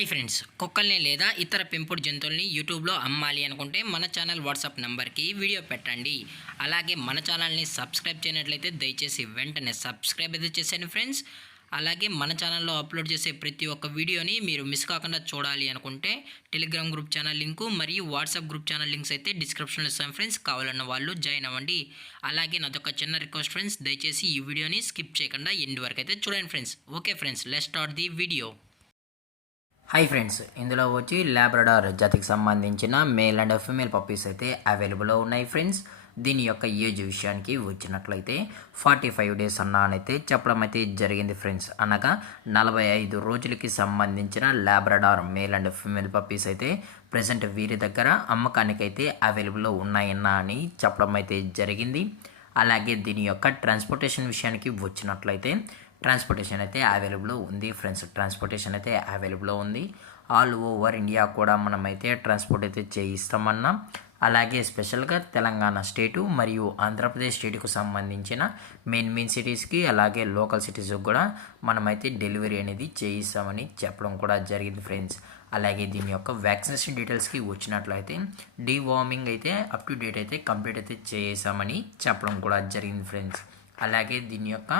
Hi friends, కుక్కల్ని లేదా ఇతర పెంపుడు జంతువుల్ని యూట్యూబ్లో అమ్మాలి అనుకుంటే మన ఛానల్ వాట్సాప్ నెంబర్కి వీడియో పెట్టండి. అలాగే మన ఛానల్ని సబ్స్క్రైబ్ చేయనట్లయితే దయచేసి వెంటనే సబ్స్క్రైబ్ అయితే చేసేయండి ఫ్రెండ్స్. అలాగే మన ఛానల్లో అప్లోడ్ చేసే ప్రతి ఒక్క వీడియోని మీరు మిస్ కాకుండా చూడాలి అనుకుంటే టెలిగ్రామ్ గ్రూప్ ఛానల్ లింకు మరియు వాట్సాప్ గ్రూప్ ఛానల్ లింక్స్ అయితే డిస్క్రిప్షన్లో ఇస్తాను ఫ్రెండ్స్. కావాలన్న వాళ్ళు జాయిన్ అవ్వండి. అలాగే నాదొక చిన్న రిక్వెస్ట్ ఫ్రెండ్స్, దయచేసి ఈ వీడియోని స్కిప్ చేయకుండా ఎండ్ వరకు అయితే చూడండి friends. Okay friends, let's start the video. Hi friends, ఇందులో వచ్చి లాబ్రడార్ జాతికి సంబంధించిన మేల్ అండ్ ఫీమేల్ పప్పీస్ అయితే అవైలబుల్లో ఉన్నాయి ఫ్రెండ్స్. దీని యొక్క ఏజ్ విషయానికి వచ్చినట్లయితే 45 డేస్ అయితే చెప్పడం అయితే జరిగింది ఫ్రెండ్స్. అనగా 45 రోజులకి సంబంధించిన Labrador male and female puppies అయితే ప్రజెంట్ వీరి దగ్గర అమ్మకానికి అయితే అవైలబుల్లో ఉన్నాయన్నా అని చెప్పడం అయితే జరిగింది. అలాగే దీని యొక్క ట్రాన్స్పోర్టేషన్ విషయానికి వచ్చినట్లయితే ట్రాన్స్పోర్టేషన్ అయితే అవైలబుల్ ఉంది ఫ్రెండ్స్. ట్రాన్స్పోర్టేషన్ అయితే అవైలబుల్ ఉంది. ఆల్ ఓవర్ ఇండియా కూడా మనమైతే ట్రాన్స్పోర్ట్ అయితే చేయిస్తామన్నా. అలాగే స్పెషల్గా తెలంగాణ స్టేటు మరియు ఆంధ్రప్రదేశ్ స్టేట్కు సంబంధించిన మెయిన్ సిటీస్కి అలాగే లోకల్ సిటీస్కి కూడా మనమైతే డెలివరీ అనేది చేయిస్తామని చెప్పడం కూడా జరిగింది ఫ్రెండ్స్. అలాగే దీని యొక్క వ్యాక్సినేషన్ డీటెయిల్స్కి వచ్చినట్లయితే డీవార్మింగ్ అయితే అప్ టు డేట్ అయితే కంప్లీట్ అయితే చేసామని చెప్పడం కూడా జరిగింది ఫ్రెండ్స్. అలాగే దీని యొక్క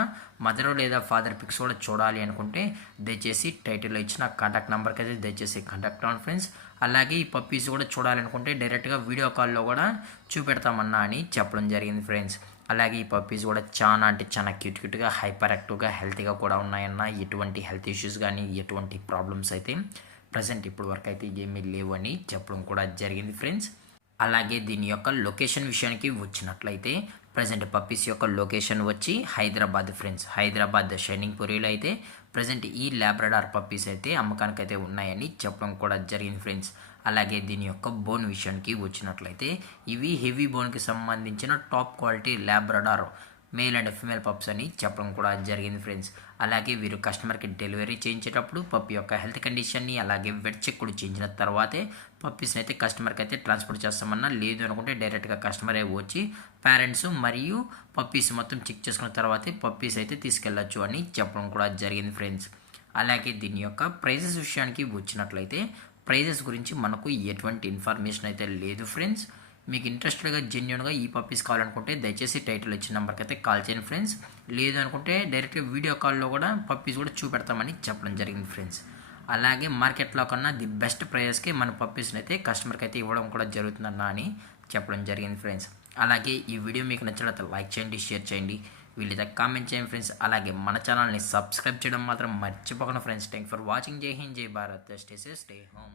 మదర్ లేదా ఫాదర్ పిక్స్ కూడా చూడాలి అనుకుంటే దయచేసి టైటిల్లో ఇచ్చిన కాంటాక్ట్ నెంబర్కి అయితే దయచేసి కాంటాక్ట్ అవ్వండి ఫ్రెండ్స్. అలాగే ఈ పప్పీస్ కూడా చూడాలనుకుంటే డైరెక్ట్గా వీడియో కాల్లో కూడా చూపెడతామన్నా అని చెప్పడం జరిగింది ఫ్రెండ్స్. అలాగే ఈ పప్పీస్ కూడా చాలా అంటే చాలా క్యూట్గా హైపర్ యాక్టివ్గా హెల్తీగా కూడా ఉన్నాయన్న. ఎటువంటి హెల్త్ ఇష్యూస్ కానీ ఎటువంటి ప్రాబ్లమ్స్ అయితే ప్రజెంట్ ఇప్పుడు వరకు అయితే ఏమీ లేవు అని చెప్పడం కూడా జరిగింది ఫ్రెండ్స్. అలాగే దీని యొక్క లొకేషన్ విషయానికి వచ్చినట్లయితే ప్రజెంట్ పప్పీస్ యొక్క లొకేషన్ వచ్చి హైదరాబాద్ ఫ్రెండ్స్. హైదరాబాద్ షైనింగ్ పూరిలో అయితే ప్రజెంట్ ఈ లాబ్రడార్ పప్పీస్ అయితే అమ్మకానికి అయితే ఉన్నాయని చెప్పడం కూడా జరిగింది ఫ్రెండ్స్. అలాగే దీని యొక్క బోన్ విషయానికి వచ్చినట్లయితే ఇవి హెవీ బోన్కి సంబంధించిన top quality Labrador male and female pups అని చెప్పడం కూడా జరిగింది ఫ్రెండ్స్. అలాగే వీరు కస్టమర్కి డెలివరీ చేయించేటప్పుడు పప్పి యొక్క హెల్త్ కండిషన్ని అలాగే వెట్ చెక్ కూడా చేయించిన తర్వాతే పప్పీస్ని అయితే కస్టమర్కి అయితే ట్రాన్స్పోర్ట్ చేస్తామన్నా. లేదు అనుకుంటే డైరెక్ట్గా కస్టమరే వచ్చి పేరెంట్స్ మరియు పప్పీస్ మొత్తం చెక్ చేసుకున్న తర్వాతే పప్పీస్ అయితే తీసుకెళ్ళచ్చు అని చెప్పడం కూడా జరిగింది ఫ్రెండ్స్. అలాగే దీని యొక్క ప్రైజెస్ విషయానికి వచ్చినట్లయితే ప్రైజెస్ గురించి మనకు ఎటువంటి ఇన్ఫర్మేషన్ అయితే లేదు ఫ్రెండ్స్. మీకు ఇంట్రెస్టెడ్గా జెన్యున్గా ఈ పప్పీస్ కావాలనుకుంటే దయచేసి టైటిల్ ఇచ్చిన నెంబర్కి అయితే కాల్ చేయండి ఫ్రెండ్స్. లేదు అనుకుంటే డైరెక్ట్గా వీడియో కాల్లో కూడా పప్పీస్ కూడా చూపెడతామని చెప్పడం జరిగింది ఫ్రెండ్స్. అలాగే మార్కెట్లో కన్నా ది బెస్ట్ ప్రైజెస్కి మన పప్పీస్ని అయితే కస్టమర్కి అయితే ఇవ్వడం కూడా జరుగుతుందన్న అని చెప్పడం జరిగింది ఫ్రెండ్స్. అలాగే ఈ వీడియో మీకు నచ్చినట్లయితే లైక్ చేయండి, షేర్ చేయండి, వీళ్ళైతే కామెంట్ చేయండి ఫ్రెండ్స్. అలాగే మన ఛానల్ని సబ్స్క్రైబ్ చేయడం మాత్రం మర్చిపోకండి ఫ్రెండ్స్. Thank for watching. జై హింద్, జై Bharat, stay safe, stay home.